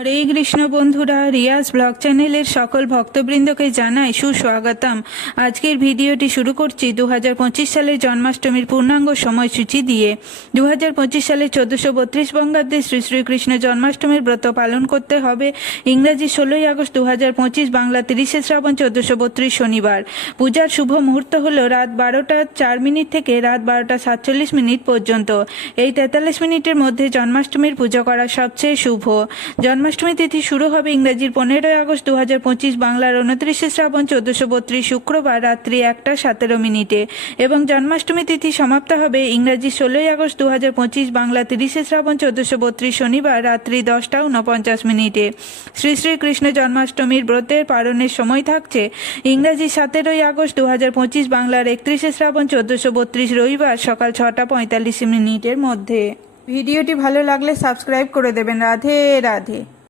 হরে কৃষ্ণ বন্ধুরা, রিয়াজ ব্লগ চ্যানেলের সকল ভক্তবৃন্দকে জানাই সুস্বাগতম। আজকের ভিডিওটি শুরু করছি 2025 সালের জন্মাষ্টমীর পূর্ণাঙ্গ সময়সূচি দিয়ে। 2025 সালে 1432 বঙ্গাব্দে শ্রী শ্রীকৃষ্ণ জন্মাষ্টমীর ব্রত পালন করতে হবে। ইংরাজি 16ই আগস্ট 2025, বাংলা 30শে শ্রাবণ 1432 শনিবার। পূজার শুভ মুহূর্ত হল রাত 12টা 4 মিনিট থেকে রাত 12টা 47 মিনিট পর্যন্ত। এই 43 মিনিটের মধ্যে জন্মাষ্টমীর পুজো করা সবচেয়ে শুভ। জন্মাষ্টমী তিথি শুরু হবে ইংরেজির 15ই আগস্ট 2025, বাংলার 29শে শ্রাবণ 1432 শুক্রবার রাত্রি 1টা 17 মিনিটে এবং জন্মাষ্টমী তিথি সমাপ্ত হবে ইংরেজি 16ই আগস্ট 2025, বাংলা 30শে শ্রাবণ 1432 শনিবার রাত্রি 10টা 49 মিনিটে। শ্রী শ্রীকৃষ্ণ জন্মাষ্টমীর ব্রতের পালনের সময় থাকছে ইংরেজি 17ই আগস্ট 2025, বাংলার 31শে শ্রাবণ 1432 রবিবার সকাল 6টা 45 মিনিটের মধ্যে। ভিডিওটি ভালো লাগলে সাবস্ক্রাইব করে দেবেন। রাধে রাধে।